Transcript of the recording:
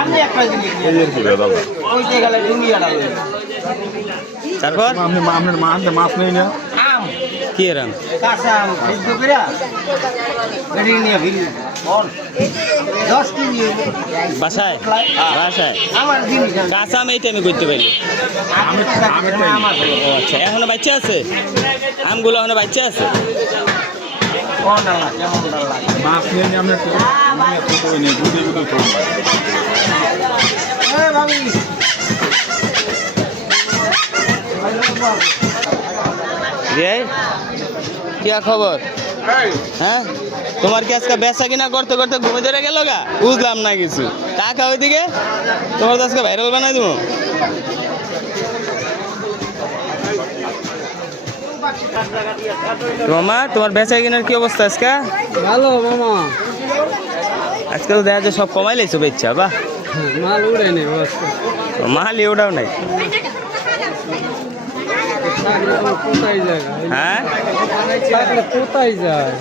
আপনি একটা জিনিস তারপর আপনার মাছ নেই না আম কি এরম কাঁচা আম ফ্রিজ করে বেরিয়ে নিয়ে ফিরি 10 কেজি বাসায় বাসায় আমার জিনিস কাঁচা আম এই টাইমে করতে পারি আমার ও আচ্ছা এখনো বাচ্চা আছে আমগুলো এখনো বাচ্চা আছে কোন আল্লাহ কেমন আল্লাহ মাছ নেই না আপনার দুধে ভাবি রে কি খবর হ্যাঁ তোমার কি আজকে বেচা কিনা করতে করতে ঘুমে ধরে গেল গা বুঝলাম না কিছু টাকা ওইদিকে তোমার তো আজকে ভাইরাল বানাই দেবো মামা তোমার বেচা কিনার কি অবস্থা আজকে ভালো মামা আজকে তো দেখা যায় সব কমাই লাইছো বেচা বাহ মাল উড়ে নেই মাল ওটাও নাই কোথায় যায় হ্যাঁ কোথায় যায়